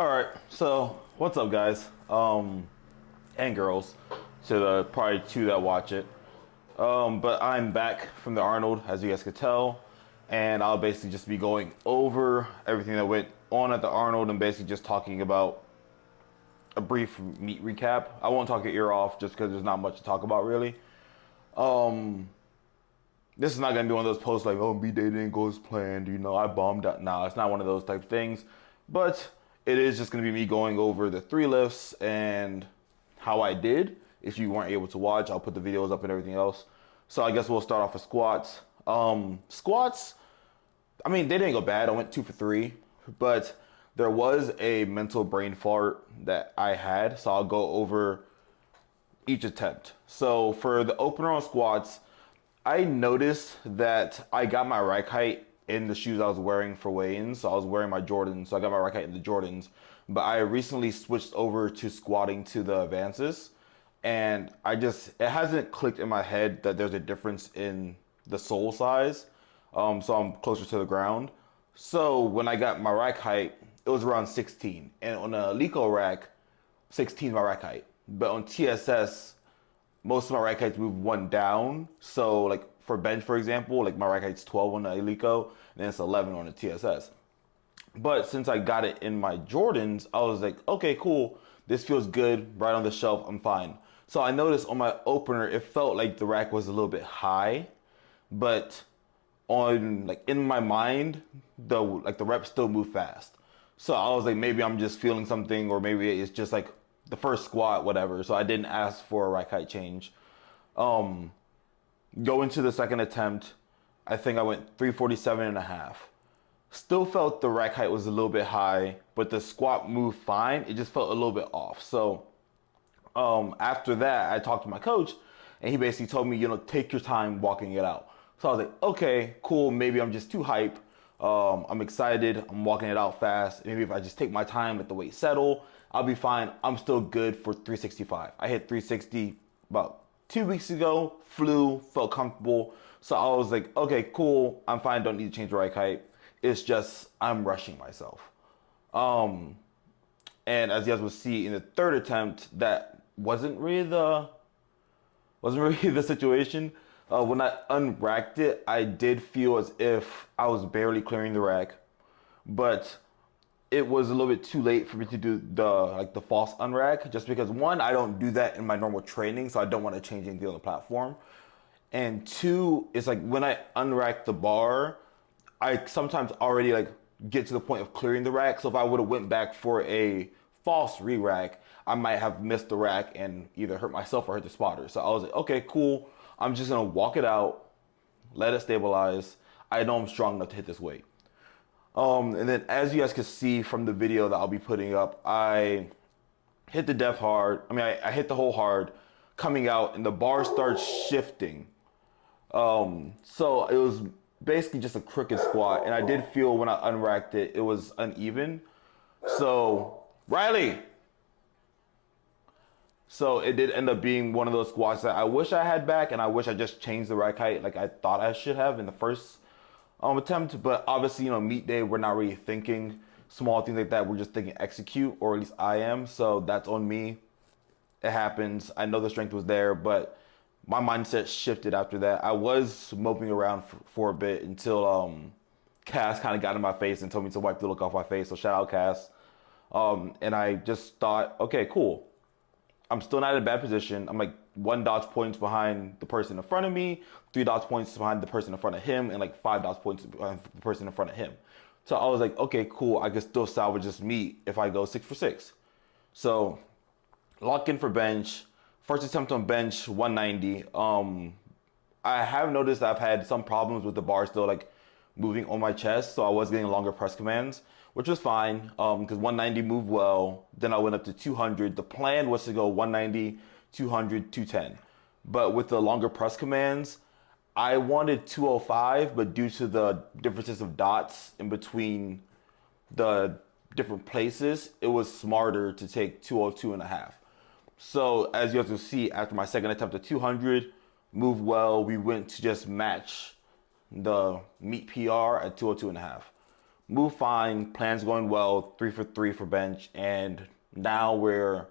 All right, so what's up, guys, and girls, to the probably two that watch it. But I'm back from the Arnold, as you guys could tell, and I'll basically just be going over everything that went on at the Arnold and basically just talking about a brief meet recap. I won't talk your ear off just because there's not much to talk about really. This is not gonna be one of those posts like, "Oh, meet day didn't go as planned," I bombed out. Nah, it's not one of those type of things. But it is just gonna be me going over the three lifts and how I did. If you weren't able to watch, I'll put the videos up and everything else. So I guess we'll start off with squats. Squats, I mean, they didn't go bad. I went 2 for 3, but there was a mental brain fart that I had. So I'll go over each attempt. So for the opener on squats, I noticed that I got my rack height in the shoes I was wearing for weigh-ins. So I was wearing my Jordans, so I got my rack height in the Jordans. But I recently switched over to squatting to the Advances, and it hasn't clicked in my head that there's a difference in the sole size. So I'm closer to the ground. So when I got my rack height, it was around 16, and on a Lico rack, 16 is my rack height. But on TSS, most of my rack heights move one down. So like for bench, for example, like my rack height's 12 on the Eleiko, and then it's 11 on the TSS. But since I got it in my Jordans, I was like, okay, cool. This feels good, right on the shelf, I'm fine. So I noticed on my opener, it felt like the rack was a little bit high, but on like in my mind, the reps still move fast. So I was like, maybe I'm just feeling something, or maybe it's just like the first squat, whatever. So I didn't ask for a rack height change. Going to the second attempt, I think I went 347 and a half. Still felt the rack height was a little bit high, but the squat moved fine. It just felt a little bit off. So after that, I talked to my coach, and he basically told me, take your time walking it out. So I was like, okay, cool. Maybe I'm just too hype. I'm excited. I'm walking it out fast. Maybe if I just take my time, let the weight settle, I'll be fine. I'm still good for 365. I hit 360 about 2 weeks ago, flew, felt comfortable. So I was like, okay, cool. I'm fine. Don't need to change the rack height. It's just I'm rushing myself. And as you guys will see in the third attempt, that wasn't really the situation. When I unracked it, I did feel as if I was barely clearing the rack, but it was a little bit too late for me to do the false unrack, just because one, I don't do that in my normal training, so I don't want to change anything on the platform. And two, it's like when I unrack the bar, I sometimes already like get to the point of clearing the rack. So if I would have went back for a false re-rack, I might have missed the rack and either hurt myself or hurt the spotter. So I was like, okay, cool. I'm just gonna walk it out, let it stabilize. I know I'm strong enough to hit this weight. And then as you guys can see from the video that I'll be putting up, I hit the def hard. I hit the hole hard coming out, and the bar starts shifting. So it was basically just a crooked squat, and I did feel when I unracked it, it was uneven. So, Riley! So it did end up being one of those squats that I wish I had back, and I wish I just changed the rack height like I thought I should have in the first attempt. But obviously, meet day, we're not really thinking small things like that. We're just thinking execute, or at least I am. So that's on me. It happens. I know the strength was there, but my mindset shifted after that. I was moping around for a bit until Cass kind of got in my face and told me to wipe the look off my face. So shout out Cass. And I just thought, okay, cool. I'm still not in a bad position. I'm like 1 dot points behind the person in front of me, 3 dot points behind the person in front of him, and like 5 dot points behind the person in front of him. So I was like, okay, cool. I could still salvage this meet if I go 6 for 6. So lock in for bench. First attempt on bench, 190. I have noticed I've had some problems with the bar still like moving on my chest, so I was getting longer press commands, which was fine because 190 moved well. Then I went up to 200. The plan was to go 190, 200, 210. But with the longer press commands, I wanted 205, but due to the differences of dots in between the different places, it was smarter to take 202 and a half. So as you guys will see, after my second attempt at 200, moved well. We went to just match the meet PR at 202 and a half. move fine, plans going well, 3 for 3 for bench, and now we're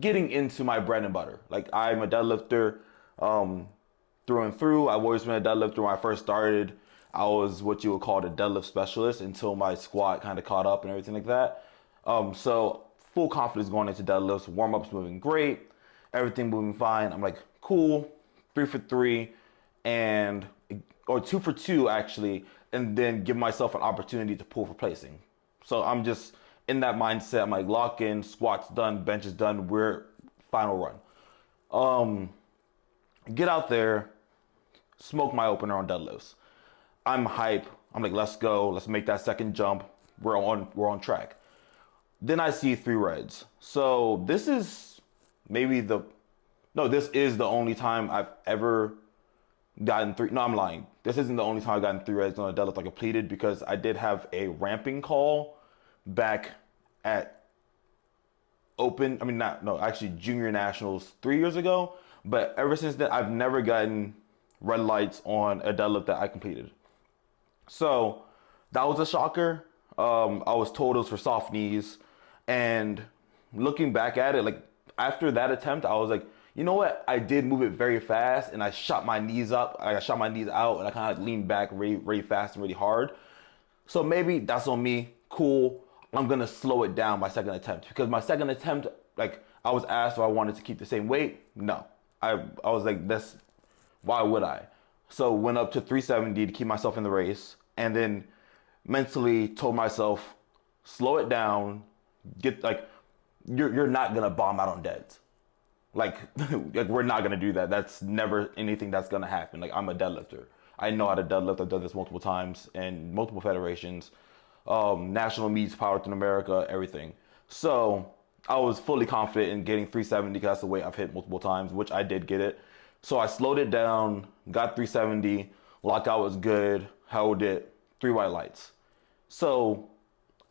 getting into my bread and butter. Like I'm a deadlifter through and through. I've always been a deadlifter. When I first started, I was what you would call a deadlift specialist until my squat kind of caught up and everything like that. So full confidence going into deadlifts. Warm ups moving great, everything moving fine. I'm like, cool, 3 for 3, and or 2 for 2 actually, and then give myself an opportunity to pull for placing. So I'm just in that mindset. I'm like, lock in, squats done, bench is done. We're final run. Get out there, smoke my opener on deadlifts. I'm hype. I'm like, let's go. Let's make that second jump. We're on track. Then I see 3 reds. So this is this is the only time I've ever gotten 3. No, I'm lying. This isn't the only time I've gotten 3 reds on a deadlift I completed, because I did have a ramping call back at Junior Nationals 3 years ago. But ever since then, I've never gotten red lights on a deadlift that I completed. So that was a shocker. I was told it was for soft knees. And looking back at it, like after that attempt, I was like, you know what? I did move it very fast, and I shot my knees up. I shot my knees out, and I kind of leaned back really fast and really hard. So maybe that's on me. Cool. I'm going to slow it down my second attempt, because my second attempt, like I was asked if I wanted to keep the same weight. No. I was like, why would I? So went up to 370 to keep myself in the race, and then mentally told myself, slow it down, you're not gonna bomb out on deads. Like we're not gonna do that. That's never anything that's gonna happen. Like I'm a deadlifter. I know how to deadlift. I've done this multiple times in multiple federations, national meets, powerlifting America, everything. So I was fully confident in getting 370, because that's the weight I've hit multiple times, which I did get it. So I slowed it down, got 370, lockout was good, held it, 3 white lights. So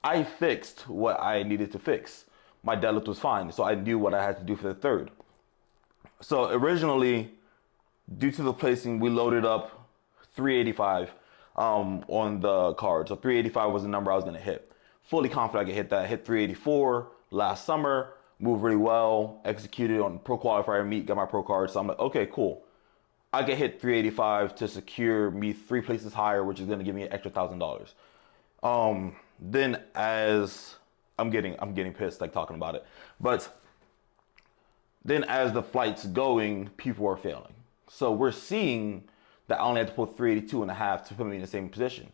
I fixed what I needed to fix. My deadlift was fine, so I knew what I had to do for the third. So originally, due to the placing, we loaded up 385 on the card. So 385 was the number I was going to hit. Fully confident I could hit that. I hit 384 last summer, moved really well, executed on pro qualifier meet, got my pro card. So I'm like, okay, cool. I can hit 385 to secure me 3 places higher, which is going to give me an extra $1,000. Then as I'm getting pissed like talking about it, but then as the flight's going, people are failing. So we're seeing that I only had to pull 382.5 to put me in the same position.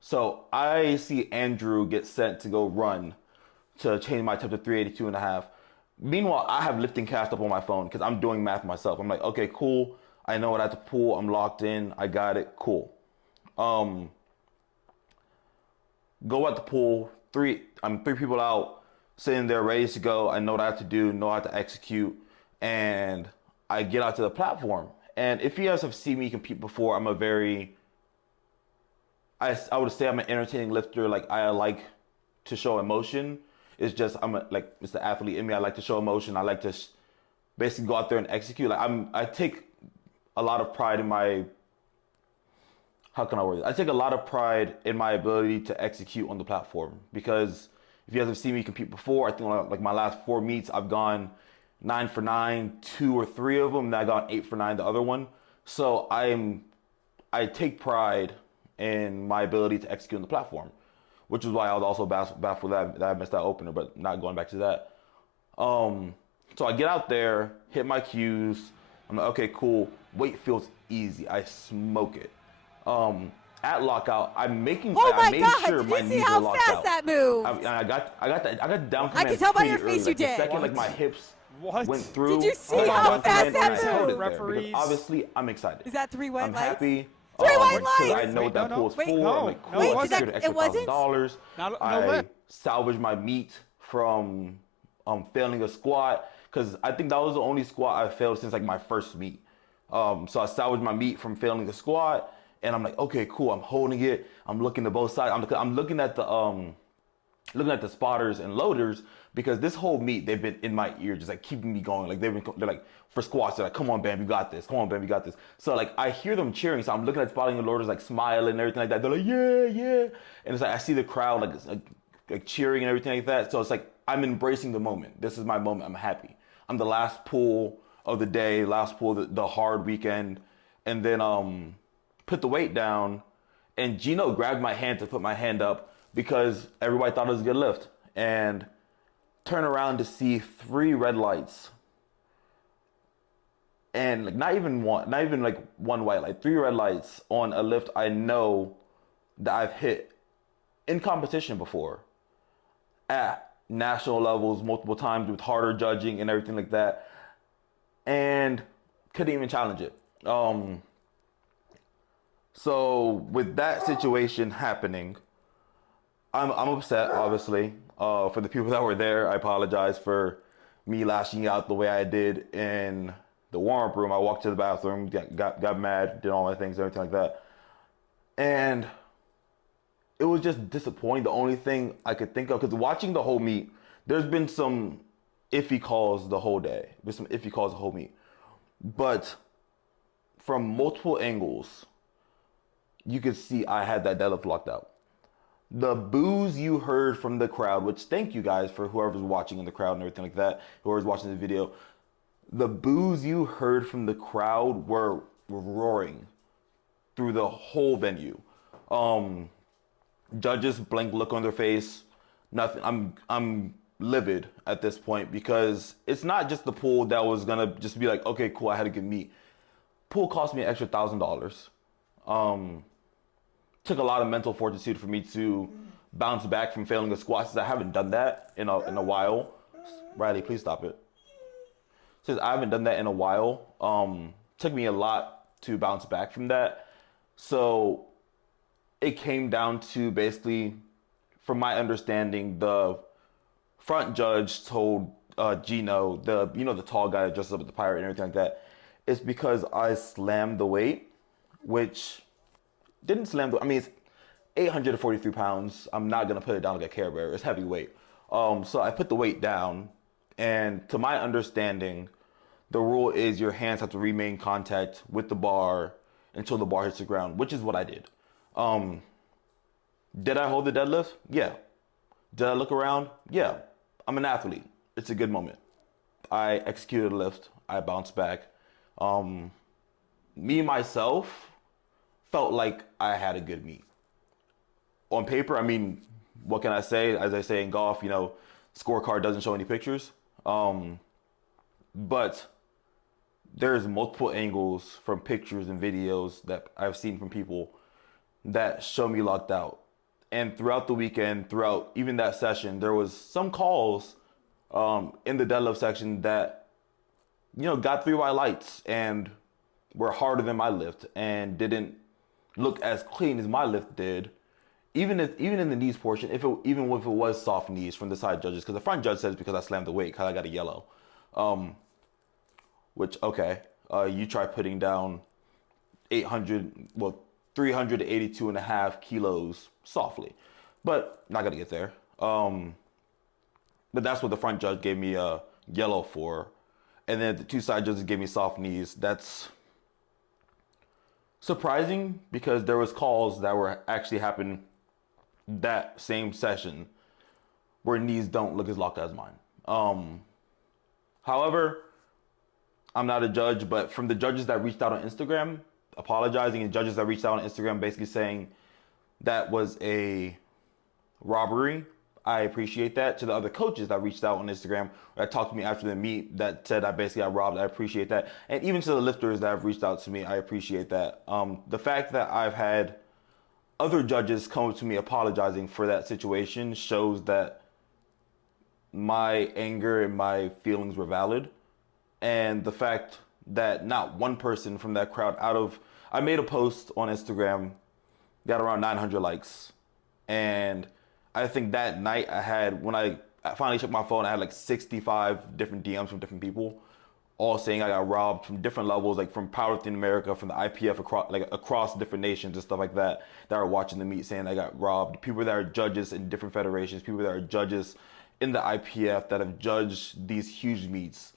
So I see Andrew get sent to go run to change my attempt to 382.5. Meanwhile, I have lifting cast up on my phone because I'm doing math myself. I'm like, okay, cool. I know what I have to pull. I'm locked in. I got it. Cool. Go at the pool. I'm 3 people out, sitting there ready to go. I know what I have to do, know how to execute, and I get out to the platform. And if you guys have seen me compete before, I would say I'm an entertaining lifter. Like I like to show emotion. It's just it's the athlete in me. I like to show emotion. I like to basically go out there and execute. Like I take a lot of pride in my. How can I word it? I take a lot of pride in my ability to execute on the platform, because if you guys have seen me compete before, I think like my last 4 meets, I've gone 9 for 9, 2 or 3 of them, and I got 8 for 9 the other one. So I take pride in my ability to execute on the platform, which is why I was also baffled that I missed that opener, but not going back to that. So I get out there, hit my cues. I'm like, okay, cool. Weight feels easy. I smoke it. At lockout, I'm making. Oh I my made God! sure Did my you see knees how were locked fast out. that moved? I got down command. I can tell by your pretty face early. you Like, did. The second like my hips went through. Did you see I got how down fast command that and I held moved? it there, Referees. because obviously I'm excited. Is that 3 white I'm lights? happy. 3 white Because lights. I know what that no. pool is Wait, for. no. I'm like, cool. Wait, I did that- secured an extra it wasn't? $1,000. No I lit. salvaged my meat from failing a squat, because I think that was the only squat I failed since like my first meet. So I salvaged my meat from failing the squat, and I'm like, okay, cool. I'm holding it. I'm looking to both sides. I'm looking at the looking at the spotters and loaders because this whole meet they've been in my ear, just like keeping me going. Like they're like for squats, they're like, "Come on, Bam, you got this. Come on, Bam, you got this." So like I hear them cheering, so I'm looking at spotting and loaders, like smiling and everything like that. They're like, "Yeah, yeah," and it's like I see the crowd like cheering and everything like that. So it's like I'm embracing the moment. This is my moment. I'm happy. I'm the last pull of the day, last pull of the hard weekend, and then put the weight down, and Gino grabbed my hand to put my hand up because everybody thought it was a good lift, and turn around to see 3 red lights, and like not even like one white light, 3 red lights on a lift I know that I've hit in competition before at national levels multiple times with harder judging and everything like that, and couldn't even challenge it. So with that situation happening, I'm upset, obviously. For the people that were there, I apologize for me lashing out the way I did in the warm-up room. I walked to the bathroom, got mad, did all my things, everything like that. And it was just disappointing. The only thing I could think of, because watching the whole meet, there's been some iffy calls the whole day. There's some iffy calls the whole meet. But from multiple angles, you could see I had that deadlift locked out. The boos you heard from the crowd, which thank you guys for whoever's watching in the crowd and everything like that, whoever's watching the video. The boos you heard from the crowd were roaring through the whole venue. Judges blank look on their face. Nothing. I'm livid at this point because it's not just the pool that was gonna just be like, okay, cool, I had a good meet. Pool cost me an extra $1,000. Took a lot of mental fortitude for me to bounce back from failing the squats. I haven't done that in a while. Riley, please stop it. Since I haven't done that in a while, took me a lot to bounce back from that. So it came down to basically, from my understanding, the front judge told Gino, the tall guy that dresses up with the pirate and everything like that, it's because I slammed the weight, which didn't slam the. I mean, it's 843 pounds. I'm not gonna put it down like a Care Bear. It's heavy weight. So I put the weight down, and to my understanding, the rule is your hands have to remain in contact with the bar until the bar hits the ground, which is what I did. Did I hold the deadlift? Yeah. Did I look around? Yeah. I'm an athlete. It's a good moment. I executed a lift. I bounced back. Me myself felt like I had a good meet. On paper, I mean, what can I say? As I say in golf, scorecard doesn't show any pictures. But there's multiple angles from pictures and videos that I've seen from people that show me locked out. And throughout the weekend, throughout even that session, there was some calls in the deadlift section that, got 3 white lights and were harder than my lift and didn't look as clean as my lift did. Even in the knees portion, even if it was soft knees from the side judges, because the front judge says because I slammed the weight, because I got a yellow. Which, okay, you try putting down 382 and a half kilos softly, but not gonna get there. But that's what the front judge gave me a yellow for, and then the 2 side judges gave me soft knees. That's surprising because there was calls that were actually happening that same session where knees don't look as locked as mine. However, I'm not a judge, but from the judges that reached out on Instagram apologizing, and judges that reached out on Instagram basically saying that was a robbery, I appreciate that. To the other coaches that reached out on Instagram, that talked to me after the meet, that said I basically got robbed, I appreciate that. And even to the lifters that have reached out to me, I appreciate that. The fact that I've had other judges come to me apologizing for that situation shows that my anger and my feelings were valid. And the fact that not one person from that crowd I made a post on Instagram, got around 900 likes. And I think that night when I finally checked my phone, I had like 65 different DMs from different people, all saying I got robbed from different levels, like from Powerlifting America, from the IPF, across different nations and stuff like that are watching the meet, saying I got robbed. People that are judges in different federations, people that are judges in the IPF that have judged these huge meets,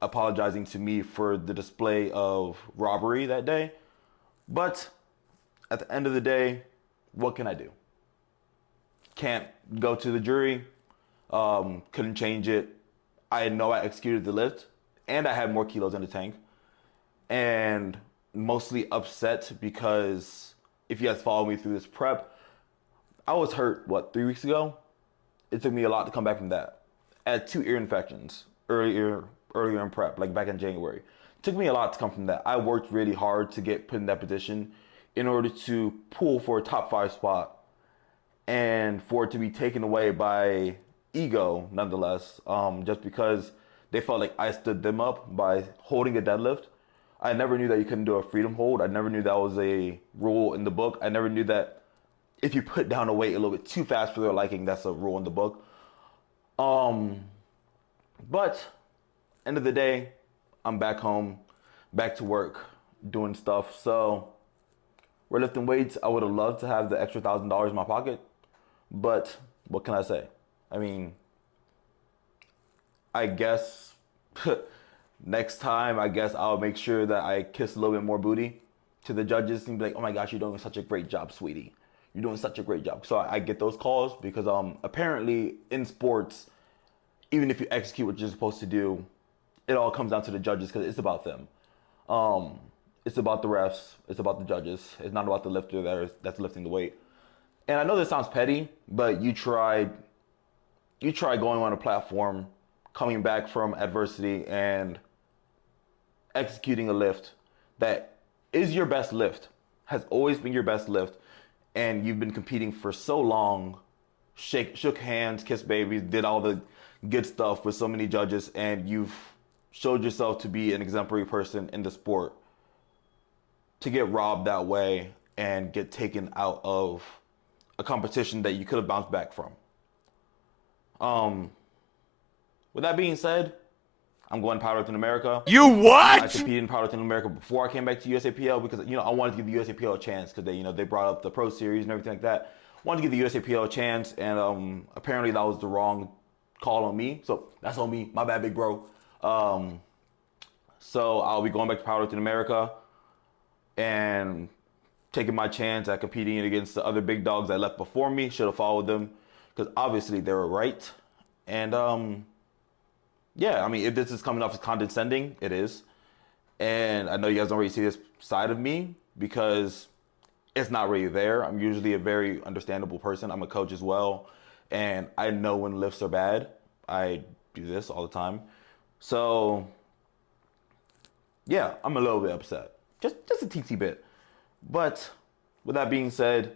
apologizing to me for the display of robbery that day. But at the end of the day, what can I do? Can't go to the jury. Couldn't change it. I know I executed the lift, and I had more kilos in the tank. And mostly upset because if you guys follow me through this prep, I was hurt, 3 weeks ago? It took me a lot to come back from that. I had 2 ear infections earlier in prep, like back in January. It took me a lot to come from that. I worked really hard to get put in that position in order to pull for a top 5 spot, and for it to be taken away by ego, nonetheless, just because they felt like I stood them up by holding a deadlift. I never knew that you couldn't do a freedom hold. I never knew that was a rule in the book. I never knew that if you put down a weight a little bit too fast for their liking, that's a rule in the book. But end of the day, I'm back home, back to work, doing stuff. So we're lifting weights. I would have loved to have the extra $1,000 in my pocket, but what can I say? I mean, I guess next time, I guess I'll make sure that I kiss a little bit more booty to the judges and be like, oh my gosh, you're doing such a great job, sweetie. You're doing such a great job. So I get those calls because apparently in sports, even if you execute what you're supposed to do, it all comes down to the judges because it's about them. It's about the refs. It's about the judges. It's not about the lifter that's lifting the weight. And I know this sounds petty, but you try going on a platform, coming back from adversity and executing a lift that is your best lift, has always been your best lift, and you've been competing for so long, shook hands, kissed babies, did all the good stuff with so many judges, and you've showed yourself to be an exemplary person in the sport. To get robbed that way and get taken out of a competition that you could have bounced back from. With that being said, I'm going to Powerlifting America. You what? I competed in Powerlifting America before I came back to USAPL because I wanted to give the USAPL a chance because they brought up the Pro Series and everything like that. Wanted to give the USAPL a chance, and apparently that was the wrong call on me. So that's on me. My bad, big bro. So I'll be going back to Powerlifting America and taking my chance at competing against the other big dogs that left before me. Should have followed them because obviously they were right. And yeah, I mean, if this is coming off as condescending, it is. And I know you guys don't really see this side of me because it's not really there. I'm usually a very understandable person. I'm a coach as well. And I know when lifts are bad. I do this all the time. So yeah, I'm a little bit upset. Just a teensy bit. But with that being said,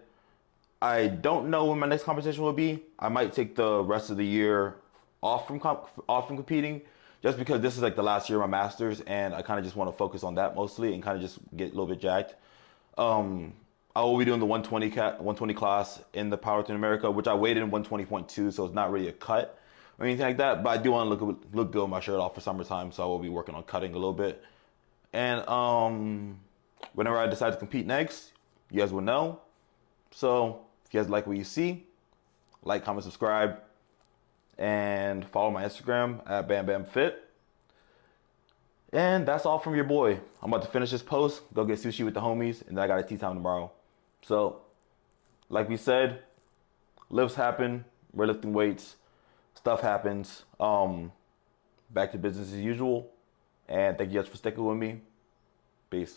I don't know when my next competition will be. I might take the rest of the year off from competing, just because this is like the last year of my masters, and I kind of just want to focus on that mostly and kind of just get a little bit jacked. I will be doing the 120 class in the Powerlifting America, which I weighed in 120.2, so it's not really a cut or anything like that. But I do want to look good with my shirt off for summertime, so I will be working on cutting a little bit. And whenever I decide to compete next, you guys will know. So if you guys like what you see, like, comment, subscribe, and follow my Instagram at BamBamFit. And that's all from your boy. I'm about to finish this post, go get sushi with the homies, and then I got a tea time tomorrow. So, like we said, lifts happen, we're lifting weights, stuff happens. Back to business as usual. And thank you guys for sticking with me. Peace.